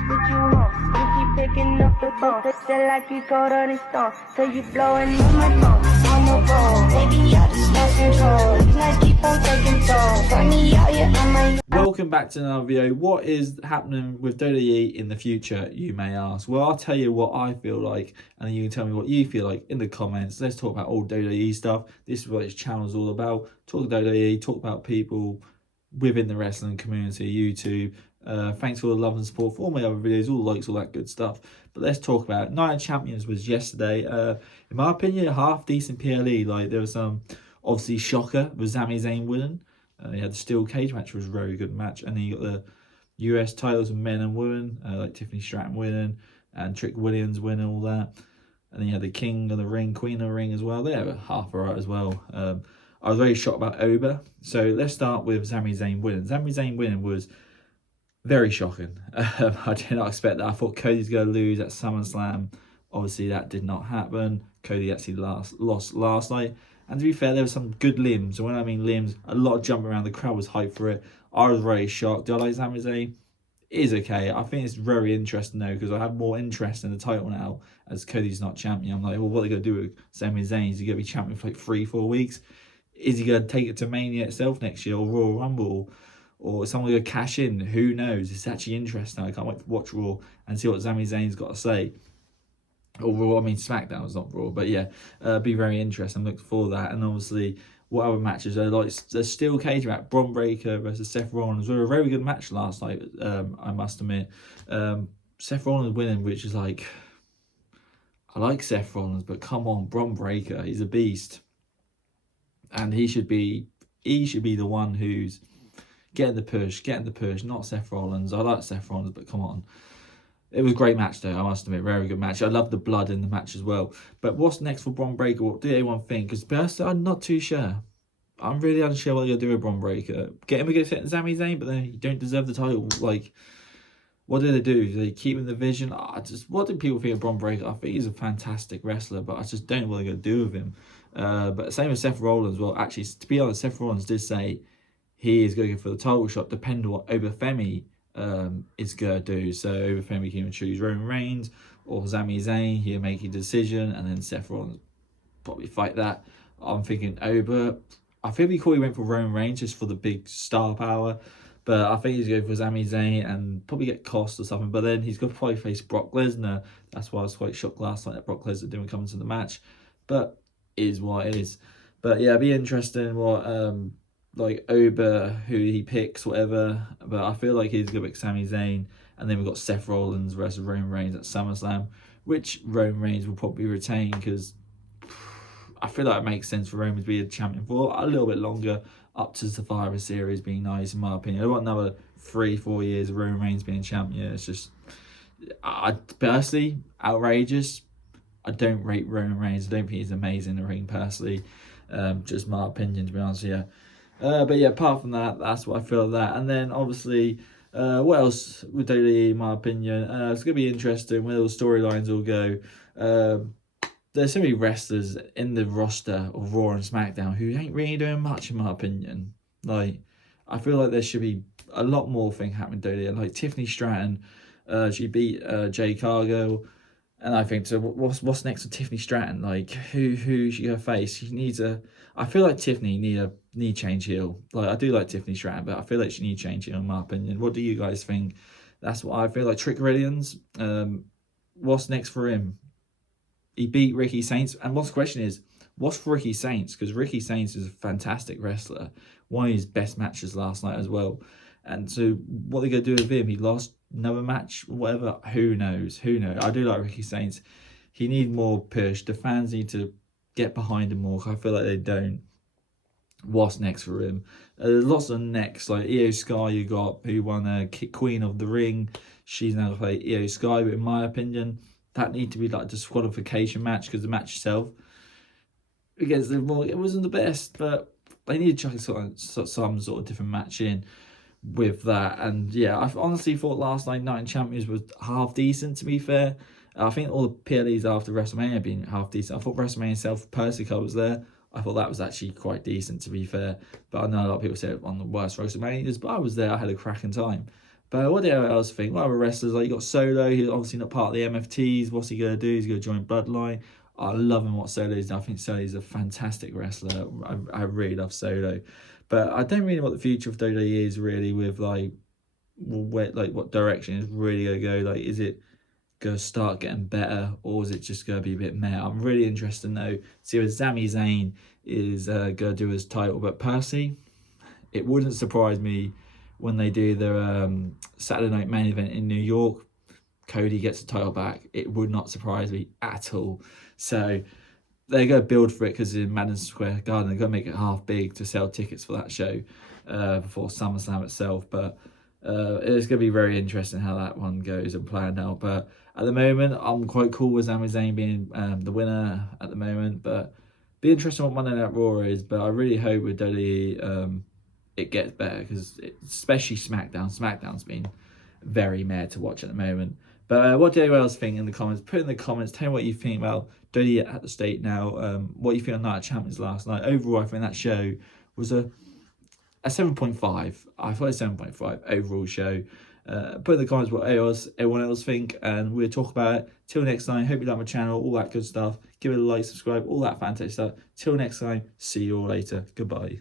fuck with you, huh? You keep picking up the phone, feel like you go to the stone, so you blowing on my phone, on the phone. Baby, I just lost control. These nights keep on taking toll. Find me out here on my. Welcome back to another video. What is happening with WWE in the future, you may ask? Well, I'll tell you what I feel like, and then you can tell me what you feel like in the comments. Let's talk about all WWE stuff. This is what this channel is all about. Talk WWE, talk about people within the wrestling community, YouTube. Thanks for all the love and support for all my other videos, all the likes, all that good stuff. But let's talk about it. Night of Champions was yesterday. In my opinion, a half decent PLE. Like, there was some obviously shocker with Sami Zayn winning. You had the steel cage match, which was a very good match, and then you got the US titles of men and women, like Tiffany Stratton winning and Trick Williams winning, all that. And then you had the King of the Ring, Queen of the Ring as well. They were half alright as well. I was very shocked about Oba. So let's start with Sami Zayn winning. Sami Zayn winning was very shocking. I did not expect that. I thought Cody's going to lose at SummerSlam. Obviously, that did not happen. Cody actually lost last night. And to be fair, there were some good limbs. And when I mean limbs, a lot of jumping around. The crowd was hyped for it. I was very shocked. Do I like Sami Zayn? It is okay. I think it's very interesting though, because I have more interest in the title now as Cody's not champion. I'm like, well, what are they going to do with Sami Zayn? Is he going to be champion for like 3-4 weeks? Is he going to take it to Mania itself next year, or Royal Rumble? Or is someone going to cash in? Who knows? It's actually interesting. I can't wait to watch Raw and see what Sami Zayn's got to say. Or Raw, I mean SmackDown is not Raw, but yeah, be very interesting. I'm looking forward to that. And obviously, what other matches are like? The steel cage match, Bron Breakker versus Seth Rollins, were a very good match last night. I must admit, Seth Rollins winning, which is like, I like Seth Rollins, but come on, Bron Breakker, he's a beast, and he should be the one who's getting the push, not Seth Rollins. I like Seth Rollins, but come on. It was a great match though, I must admit, very good match. I love the blood in the match as well. But what's next for Bron Breakker? What do anyone think? Because personally, I'm not too sure. I'm really unsure what they're going to do with Bron Breakker. Get him against Sami Zayn, but then you don't deserve the title. Like, what do? Do they keep him in the division? What do people think of Bron Breakker? I think he's a fantastic wrestler, but I just don't know what they're going to do with him. But same with Seth Rollins. Well, actually, to be honest, Seth Rollins did say he is going for the title shot, depending on what Obafemi is going to do. So Obafemi can choose Roman Reigns or Sami Zayn. He'll make a decision, and then Seth Rollins probably fight that. I'm thinking Oba. I think he went for Roman Reigns just for the big star power, but I think he's going for Sami Zayn and probably get Cost or something. But then he's going to probably face Brock Lesnar. That's why I was quite shocked last night that Brock Lesnar didn't come into the match. But it is what it is. But yeah, it'll be interesting what like Oba, who he picks, whatever. But I feel like he's going to pick Sami Zayn. And then we've got Seth Rollins versus Roman Reigns at SummerSlam, which Roman Reigns will probably retain, because I feel like it makes sense for Roman to be a champion for a little bit longer, up to Survivor Series being nice, in my opinion. I want another 3-4 years of Roman Reigns being champion. It's just, I personally, outrageous. I don't rate Roman Reigns. I don't think he's amazing in the ring, personally. Just my opinion, to be honest, yeah. But yeah, apart from that, that's what I feel of that. And then obviously, what else with WWE, in my opinion? It's going to be interesting where those storylines will go. There's so many wrestlers in the roster of Raw and SmackDown who ain't really doing much, in my opinion. Like, I feel like there should be a lot more thing happening WWE. Like Tiffany Stratton, she beat Jade Cargill. And I think, so what's next with Tiffany Stratton? Like, who she gonna face? She needs a. I feel like Tiffany need change heel. Like, I do like Tiffany Stratton, but I feel like she needs change heel, in my opinion. What do you guys think? That's what I feel like. Trick Williams, what's next for him? He beat Ricky Saints, and what's the question is, what's for Ricky Saints? Because Ricky Saints is a fantastic wrestler. One of his best matches last night as well. And so, what are they gonna do with him? He lost another match, whatever. Who knows? Who knows? I do like Ricky Saints. He needs more push. The fans need to get behind him more. I feel like they don't. What's next for him? There's lots of next, like Io Sky. You got who won Queen of the Ring. She's now playing Io Sky, but in my opinion, that need to be like a disqualification match, because the match itself against Liv Morgan, it wasn't the best, but they need to chuck some sort of different match in with that. And yeah, I honestly thought last night Champions was half decent, to be fair. I think all the PLEs after WrestleMania have been half decent. I thought WrestleMania itself, Persica was there. I thought that was actually quite decent, to be fair. But I know a lot of people say it on the worst WrestleManias, but I was there. I had a cracking time. But what do I else think? What other wrestlers? Like, you got Solo, he's obviously not part of the MFTs. What's he going to do? He's going to join Bloodline. I love him what Solo is. I think Solo is a fantastic wrestler. I really love Solo. But I don't really know what the future of WWE is really with, like, what direction is really going to go. Like, is it going to start getting better, or is it just going to be a bit meh? I'm really interested to know, see what Sami Zayn is going to do his title. But personally, it wouldn't surprise me when they do their Saturday night main event in New York, Cody gets the title back. It would not surprise me at all. So they're going to build for it because in Madison Square Garden, they're going to make it half big to sell tickets for that show before SummerSlam itself. But it's going to be very interesting how that one goes and planned out. But at the moment, I'm quite cool with Sami Zayn being the winner at the moment. But be interesting what Monday Night Raw is. But I really hope with WWE it gets better, because especially SmackDown. SmackDown's been very meh to watch at the moment. But what do you else think in the comments? Put in the comments. Tell me what you think about WWE at the state now. What you think on Night of Champions last night. Overall, I think that show was a 7.5. I thought it was 7.5 overall show. Put in the comments what everyone else think, and we'll talk about it. Till next time, hope you like my channel, all that good stuff. Give it a like, subscribe, all that fantastic stuff. Till next time, see you all later. Goodbye.